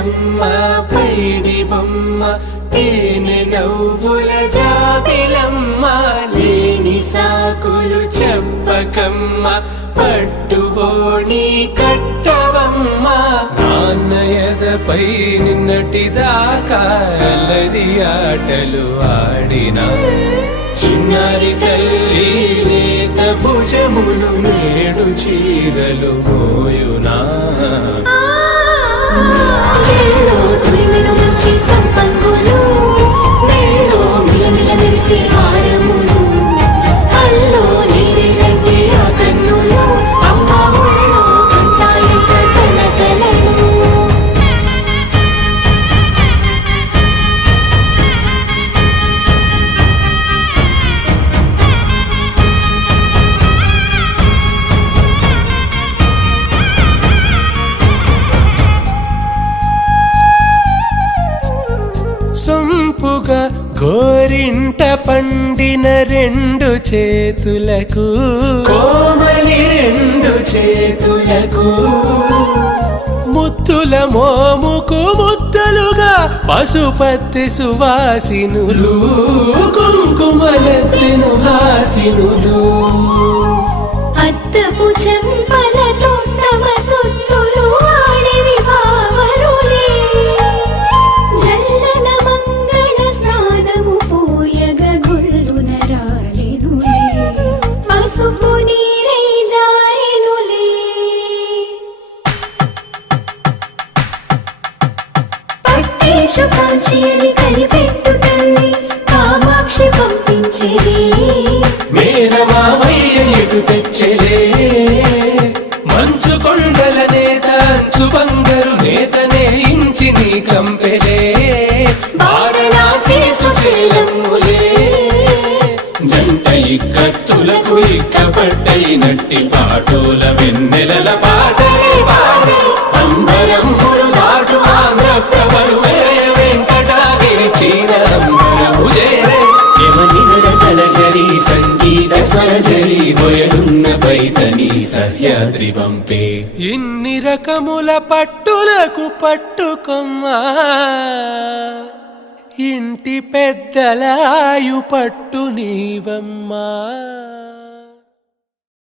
బుగ్గలమ్మ పైడి బొమ్మ తేనె నవ్వుల జాబిలమ్మ లేని సాకులు చెప్పకమ్మ పట్టువోణి కట్టవమ్మ నాన్నయదపై నిన్నటిదాకా అల్లరి ఆటలు ఆడినా చిన్నారి తల్లి లేత భుజములు నేడు చీరలు మోయునా చెల్లో తురిమెను మంచి సంపంగులు మెల్లో మిలమిల మెరిసే హారములు అల్లో నీరెళ్ళంటే ఆ కన్నులు అమ్మ ఒళ్ళో కంటాయంట తన కలలు సొంపుగా గోరింట పండిన రెండు చేతులకు కోమలి రెండు చేతులకు ముత్తుల మోముకు ముద్దలుగా పసుపత్తి సువాసినులు కుంకుమలెత్తిను హాసినులు అద్దపు చెంపలతో తమ సొత్తులు ఆడివి బావరులే జల్లన మంగళ స్నానము పోయగ గుళ్ళున రాలెనులే పసుపు నీరై జారెనులే పట్టేశు కాంచి అని కనిపెట్టు తల్లి కామాక్షి పంపించిరి మేనమామయ్య ఎటు తెచ్చలే మంచు కొండల నేత అంచు బంగారు నేతనే ఇంచి నీ కంపెలే వారణాసి సుచేలమ్ములే జంట ఇక్కత్తులకు ఇక్కపట్టయినట్టి పాటోల వెన్నెలల పాటలే పాడే అంబరమ్ములు దాటు ఆంధ్ర ప్రభలు వెంకటాగిరి చీన అంబరము చేరే యమనినడకలజరి సంగీత స్వరజరి హొయలున్న పైతని సహ్యాద్రి పంపే ఇన్ని రకముల పట్టులకు పట్టుకొమ్మా ఇంటి పెద్దలాయు పట్టు నీవమ్మా.